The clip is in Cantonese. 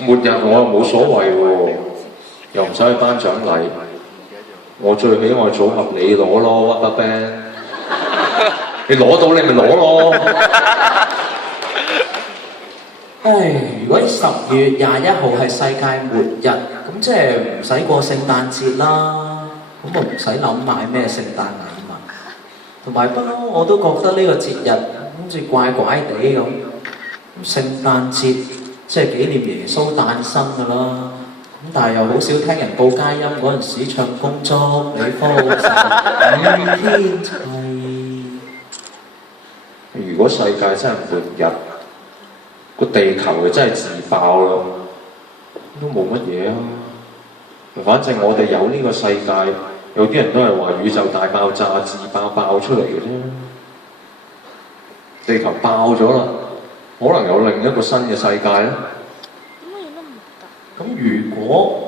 末日我又冇所謂喎，又唔使去頒獎禮。我最喜愛組合你攞咯 RubberBand， 你攞到你咪攞咯。唉，如果10月21號係世界末日，咁即係唔使過聖誕節啦，咁啊唔使諗買咩聖誕禮物。同埋不嬲我都覺得呢個節日好似怪怪地咁。咁聖誕節即係紀念耶穌誕生㗎啦，咁但係又好少聽人報佳音嗰陣時唱恭祝你福壽與天齊。如果世界真係末日，個地球就真係自爆咯，都冇乜嘢啊。反正我哋有呢個世界，有啲人都係話宇宙大爆炸自爆出嚟嘅啫。地球爆咗啦，可能有另一個新嘅世界咧。咁如果